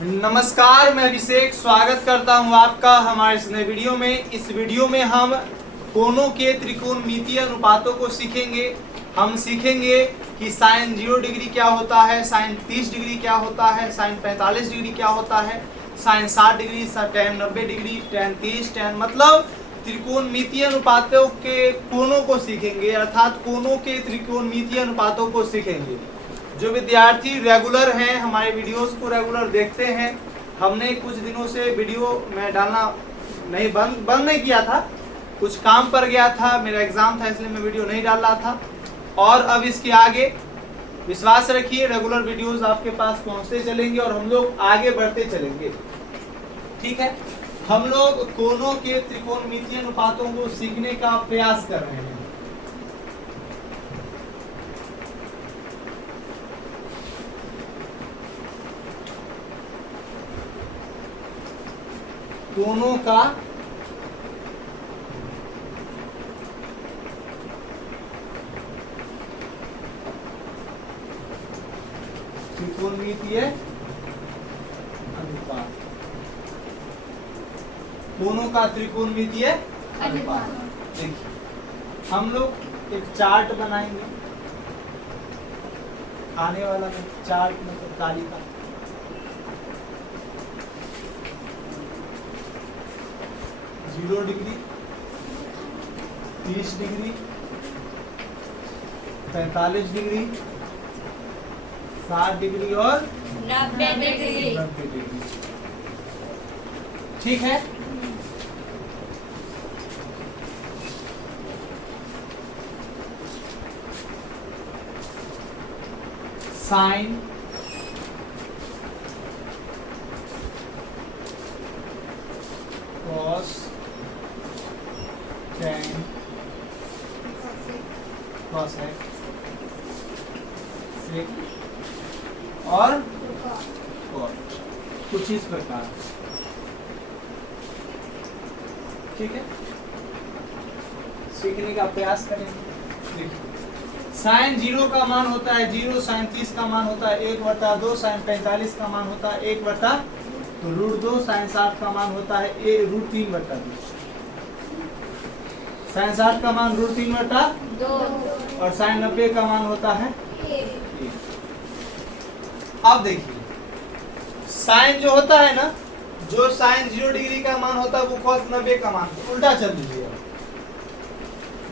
नमस्कार, मैं अभिषेक स्वागत करता हूं आपका हमारे इस नए वीडियो में। इस वीडियो में हम कोनों के त्रिकोणमितीय अनुपातों को सीखेंगे। हम सीखेंगे कि साइन 0 डिग्री क्या होता है, साइन 30 डिग्री क्या होता है, साइन 45 डिग्री क्या होता है, sine 60 degree, tan 90 degree, tan 30, tan मतलब त्रिकोणमितीय अनुपातों के कोनों को सीखेंगे, अर्थात कोनों के त्रिकोणमितीय अनुपातों को सीखेंगे। जो विद्यार्थी रेगुलर हैं, हमारे वीडियोस को रेगुलर देखते हैं, हमने कुछ दिनों से वीडियो में डालना नहीं बंद नहीं किया था, कुछ काम पर गया था, मेरा एग्जाम था इसलिए मैं वीडियो नहीं डाल रहा था। और अब इसके आगे विश्वास रखिए, रेगुलर वीडियोस आपके पास पहुंचते चलेंगे और हम लोग आगे बढ़ते चलेंगे। ठीक है, हम लोग कोनों के त्रिकोणमितीय अनुपातों को सीखने का प्रयास कर रहे हैं। कोनों का त्रिकोणमितीय अनुपात, कोनों का त्रिकोणमितीय अनुपात। देखिए, हम लोग एक चार्ट बनाएंगे, आने वाला चार्ट मतलब तालिका। 0 डिग्री, 30 डिग्री, 45 डिग्री, 60 डिग्री और 90 डिग्री। 90 डिग्री। ठीक है, sine, cos, tan, cosec, sec और cot, कुछ इस प्रकार। ठीक है, सीखने का प्रयास करेंगे। देखिए, साइन 0 का मान होता है 0, साइन 30 का मान होता है 1/2, साइन 45 का मान होता है 1/√2, साइन 60 का मान होता है √3/2, साइन 60 का मान √3/2 और साइन 90 का मान होता है 1। अब देखिए, साइन जो होता है ना, जो साइन 0 डिग्री का मान होता है वो कॉस 90 का मान, उल्टा चल दीजिए।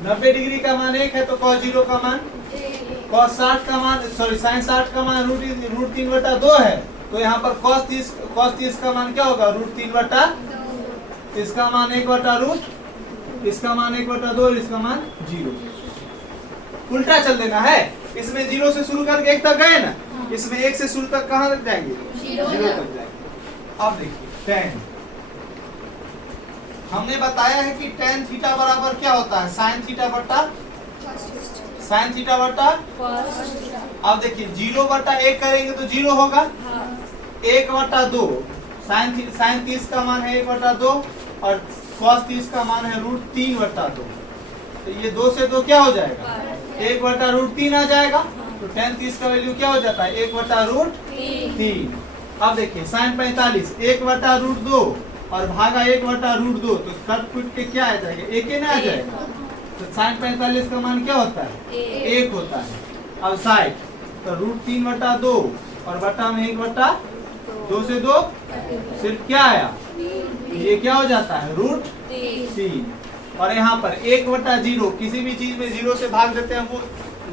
90 डिग्री का मान 1 है तो कॉस 0 का मान, कॉस 60 का मान साइन 60 का मान √3/2 है, तो यहाँ पर कॉस 30 का मान क्या होगा, √3/2, इसका मान 1/√, इसका मान 1/2, इसका मान 0। उल्टा चल देना है। इसमें 0 से शुरू करके 1 तक गए ना, इसमें 1 से शुरू तक कहाँ तक जाएंगे, 0 तक जाएंगे। अब देखिए, tan, हमने बताया है कि tan थीटा बराबर क्या होता है, साइन थीटा बट्टा अब देखिए 0/1 करेंगे तो 0 होगा, 1/2, साइन 30 का मान है 1/2 और कॉस 30 का मान है √3/2, तो ये 2 से 2 क्या हो जाएगा, 1/√3 आ जाएगा। तो tan 30 का वैल्यू क्या हो जाता है, 1/√3। अब देखिए, साइन 45 1/√2 और भागा 1/√2, तो कट पिट के क्या आ जाएगा, 1 ही ना आ जाएगा। तो साइन 45 का मान क्या होता है, 1 होता है। अब साइड तो √3/2 और बटा में 1/2 से 2 सिर्फ क्या आया, ये क्या हो जाता है, √3। और यहाँ पर 1/0, किसी भी चीज में 0 से भाग देते हैं वो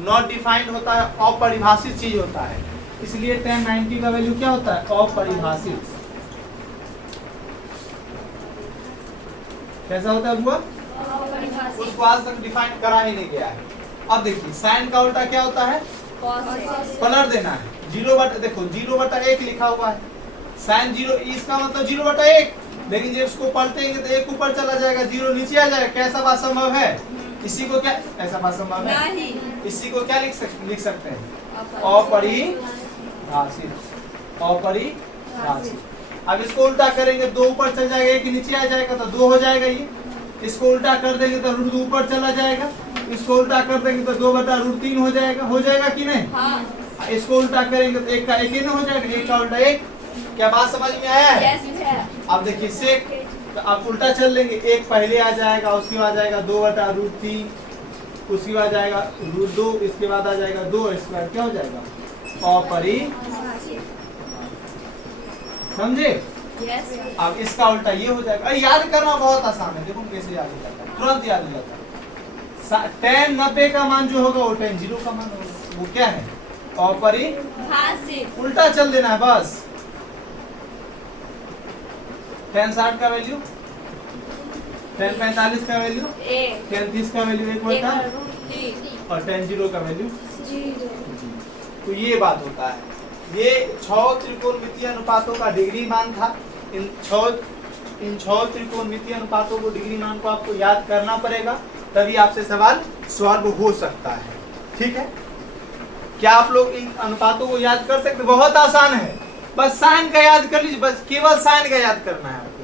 नॉट डिफाइंड होता है, अपरिभाषित चीज होता है, इसलिए tan 90 का वैल्यू क्या होता है, अपरिभाषित। कैसा होता है बुआ, उसको आज तक डिफाइन करा ही नहीं गया है। अब देखिए, साइन का उल्टा क्या होता है, पलट देना है। 0 देखो 0/1 लिखा हुआ है, साइन 0, इसका मतलब 0/1, लेकिन जब इसको पलटेंगे तो 1 ऊपर चला जाएगा, 0 नीचे आ जाएगा। कैसा बात संभव है, इसी को क्या, ऐसा बात संभव है, इसी को क्या लिख सकते हैं, अपरिभाषित, अपरिभाषित। अब इसको उल्टा करेंगे, 2 ऊपर चल जाएगा, 1 नीचे आ जाएगा तो 2 हो जाएगा। ये इसको उल्टा कर देंगे तो √2 ऊपर चला जाएगा, इसको उल्टा कर देंगे तो 2/√3 हो जाएगा कि नहीं? हाँ। इसको उल्टा करेंगे तो 1 का 1 ही ना हो जाएगा, 1 का उल्टा 1 क्या बात समझ में आया है? Yes sir. अब देखिए सेक, तो आप उल्टा चल लेंगे, एक पहले आ जाएगा, उसके बाद आएगा 2/√3, उसके बाद आएगा √2, इसके बाद आ जाएगा 2, इसके बाद क्या हो जाएगा अपरिभाषित। समझे? Yes sir. अब इसका उल्टा ये हो जाएगा। अरे याद करना बहुत आसान है, देखो कैसे याद हो जाता है, तुरंत याद हो जाता है। tan 90 का मान जो होगा वो tan 0 का मान होगा, वो क्या है अपरिभाषित। उल्टा चल देना है बस। tan 60 का वैल्यू, tan 45 का वैल्यू, tan 30 का वैल्यू 1/√3 और tan 0 का वैल्यू 0। तो ये बात होता है। ये 6 त्रिकोणमितीय अनुपातों का डिग्री मान था। इन 6 त्रिकोणमितीय अनुपातों को डिग्री मान को आपको याद करना पड़ेगा, तभी आपसे सवाल सॉल्व हो सकता है। ठीक है, क्या आप लोग इन अनुपातों को याद कर सकते? बहुत आसान है, बस साइन का याद कर लीजिए, बस केवल साइन का याद करना है आपको।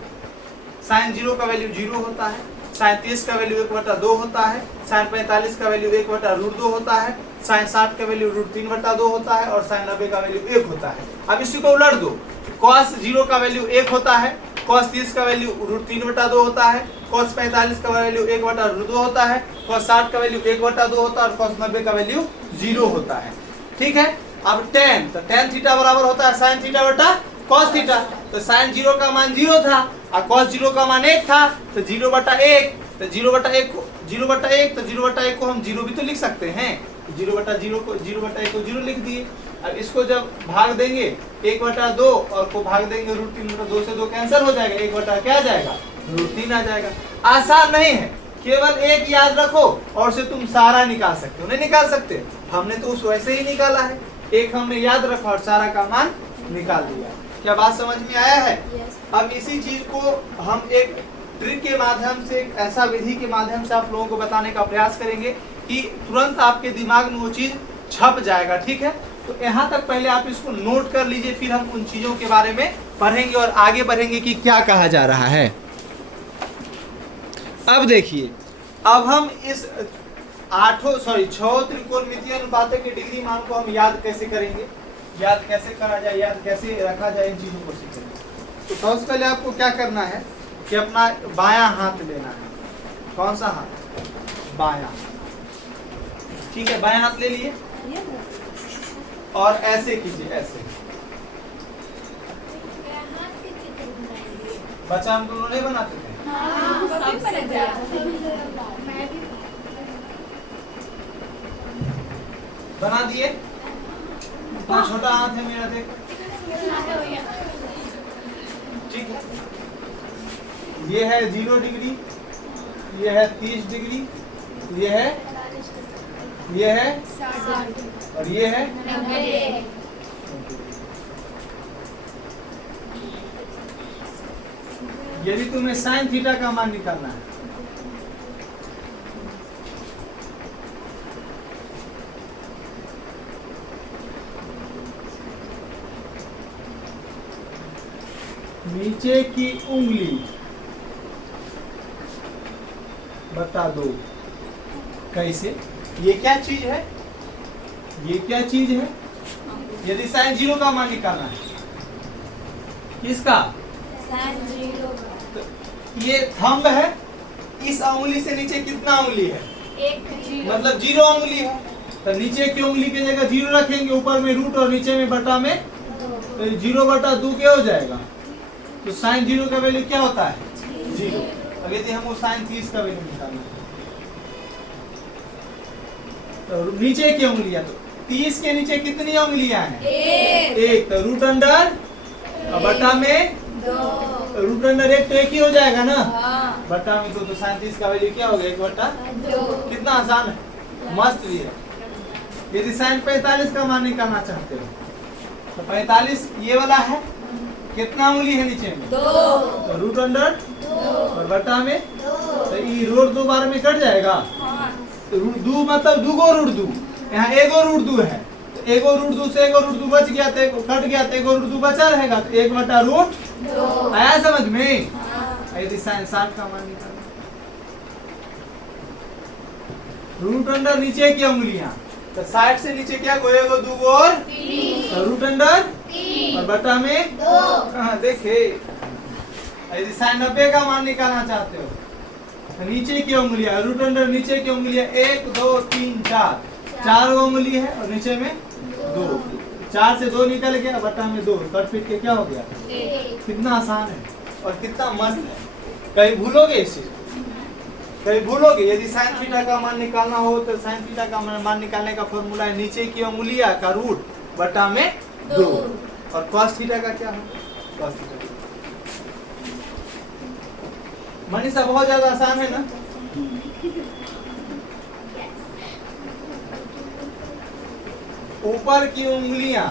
साइन 0 का वैल्यू 0 होता है, साइन 30 का वैल्यू 1/2 होता है, साइन 45 का वैल्यू 1/√2 होता है, साइन 60 का वैल्यू √3/2 होता है और साइन 90 का वैल्यू 1 होता है। अब इसी को उलट दो, cos 0 का वैल्यू 1 होता है, cos 30 का वैल्यू √3/2 होता है, cos 45 का वैल्यू 1/2 होता है, cos 60 का वैल्यू 1/2 होता है और cos 90 का वैल्यू 0 होता है। ठीक है, अब tan, तो tan थीटा बराबर होता है sin थीटा बटा cos थीटा। तो sin 0 का मान 0 था और cos 0 का मान 1 था, तो 0/1, तो 0/1 को 0/1, तो 0/1 को हम 0 भी तो लिख सकते हैं। 0/0 को 0/1 को 0 लिख दिए। अब इसको जब भाग देंगे 1/2 और को भाग देंगे √3/2 से 2 कैंसिल हो जाएगा, 1 क्या आ जाएगा √3 आ जाएगा। आसान नहीं है, केवल एक याद रखो और से तुम सारा निकाल सकते हो। नहीं निकाल सकते, हमने तो उस वैसे ही निकाला है, एक हमने याद रखा और सारा का मान निकाल दिया। क्या बात समझ में आया है? अब इसी चीज को हम एक ट्रिक के माध्यम से, एक ऐसा विधि के माध्यम से आप लोगों को बताने का प्रयास करेंगे कि तुरंत आपके दिमाग में वो चीज छप जाएगा। ठीक है, तो यहाँ तक पहले आप इसको नोट कर लीजिए, फिर हम उन चीजों के बारे में पढ़ेंगे और आगे बढ़ेंगे कि क्या कहा जा रहा है। अब देखिए, अब हम इस 6 त्रिकोणमितीय अनुपातों के डिग्री मान को हम याद कैसे करेंगे, याद कैसे करा जाए, याद कैसे रखा जाए, इन चीजों को सीखेंगे। तो सबसे पहले आपको क्या करना है कि अपना बायां हाथ लेना है। कौन सा हाथ? बायां। ठीक है, बायां हाथ ले लिए और ऐसे कीजिए, ऐसे। बच्चा हम दोनों नहीं बनाते थे? बना दिए? इतना छोटा हाथ है मेरा, देखो। ठीक है, ये है 0 डिग्री, ये है 30 डिग्री, ये है 60 और ये है 90। यदि तुम्हें साइन थीटा का मान निकालना है, नीचे की उंगली बता दो कैसे। ये क्या चीज है, ये क्या चीज है? यदि साइन 0 का मान निकालना है, किसका? साइन 0 तो ये थंब है, इस उंगली से नीचे कितना उंगली है? 1 मतलब 0 उंगली है। तो नीचे की उंगली की जगह 0 रखेंगे, ऊपर में रूट और नीचे में बटा में, तो 0/2 क्या हो जाएगा? तो साइन 0 का वैल्यू क्या होता है? 0। अब यदि हमको साइन 30 का वैल्यू निकालना है, तो नीचे की उंगलियां, तो 30 के नीचे कितनी उंगलियां हैं? 1। तो रूट अंडर बटा में 2, रूट अंडर 1 तो 1 ही हो जाएगा ना। बटा में 2, तो साइन 30 का वैल्यू क्या हो गया? 1/2। कितना आसान है, मस्त भी है। यदि साइन 45 का मान निकालना चाहते हो, तो 45 ये वाला है, कितना उंगली है नीचे में? 2। तो रूट अंडर 2 और बटा में 2, तो ये रूट 2 बार में कट जाएगा। तो रूट 2 मतलब 2 गो रूट 2, यहाँ 1 गो रूट 2 है, तो 1 गो रूट 2 से 1 गो रूट 2 बच गया, तो 1 कट गया, तो 1 गो रूट 2 बचा रहेगा, तो 1/√2 आया समझ में? यदि साइन 60 का मान निकालना, रूट अंडर नीचे की उंगलियां, तो 60 से नीचे क्या? 1 2 और 3, तो रूट अंडर और बटा में 2 हाँ देखे। यदि साइन 90 का मान निकालना चाहते हो तो नीचे की उंगलियां रूट अंडर नीचे की उंगलियां 1 2 3 4 4 उंगली है और नीचे में 2 4 से 2 निकल गया बटा में 2 कट पीट के क्या हो गया। कितना आसान है और कितना मस्त है। कहीं भूलोगे इस चीज कहीं भूलोगे। यदि साइन थीटा का मान निकालना हो तो साइन थीटा का मान निकालने का फॉर्मूला है नीचे की उंगलियां का रूट बटा में 2 और cos थीटा का क्या है cos थीटा। मनीषा बहुत ज्यादा आसान है ना। ऊपर की उंगलियां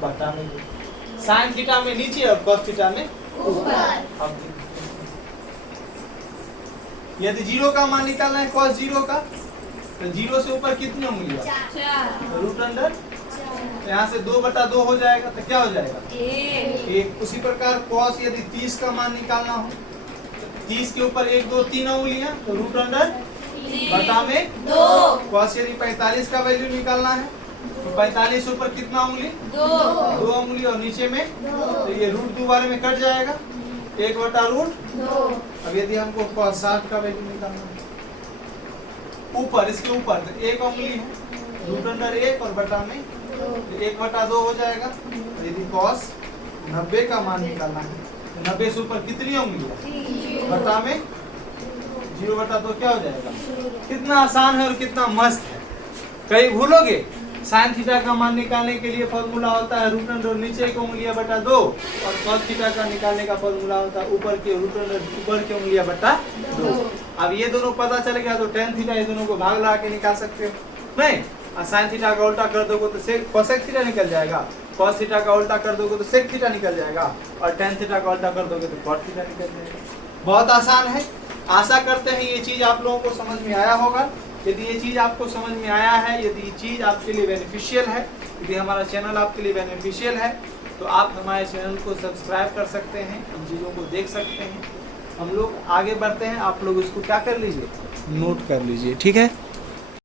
बटा में 2 साइन थीटा में नीचे और cos थीटा में ऊपर। अब यदि 0 का मान निकालना है cos 0 का तो 0 से ऊपर कितनी उंगलियां 4 रूट अंडर यहाँ से 2 बटा 2 हो जाएगा तो क्या हो जाएगा 1। उसी प्रकार cos यदि 30 का मान निकालना हो 30 के ऊपर 1 2 3 उंगलियां तो रूट अंडर बटा में 2 cos यदि 45 का वैल्यू निकालना है तो 45 ऊपर कितना उंगली 2 उंगली और नीचे में तो ये रूट दोबारा में कट जाएगा 1 बटा रूट 2 अब यदि हमको cos 60 का वैल्यू निकालना है ऊपर इसके ऊपर तो 1 उंगली है रूट अंडर 1 और बटा में 1 बटा 2 हो जाएगा। यदि cos 90 का मान निकालना है तो 90 से ऊपर कितनी उंगलियां बटा में 0 बटा 2 क्या हो जाएगा। कितना आसान है और कितना मस्त है। कहीं भूलोगे साइन थीटा का मान निकालने के लिए फॉर्मूला होता है रूट अंडर नीचे की उंगलियां बटा 2 और cos थीटा का निकालने का फॉर्मूला होता है ऊपर की रूट अंडर ऊपर की उंगलियां बटा 2। अब ये दोनों पता चल गया तो tan थीटा ये दोनों को भाग लगा के निकाल सकते हो नहीं। और साइन थीटा का उल्टा कर दोगे तो cosec थीटा निकल जाएगा cos थीटा का उल्टा कर दोगे तो sec थीटा निकल जाएगा और tan थीटा का उल्टा कर दोगे तो cot थीटा निकल जाएगा। बहुत आसान है। आशा करते हैं ये चीज आप लोगों को समझ में आया होगा। यदि ये चीज आपको समझ में आया है यदि ये चीज आपके लिए बेनिफिशियल है यदि हमारा चैनल आपके लिए बेनिफिशियल है तो आप हमारे चैनल को सब्सक्राइब कर सकते हैं इन चीज़ों को देख सकते हैं। हम लोग आगे बढ़ते हैं आप लोग इसको क्या कर लीजिए नोट कर लीजिए ठीक है।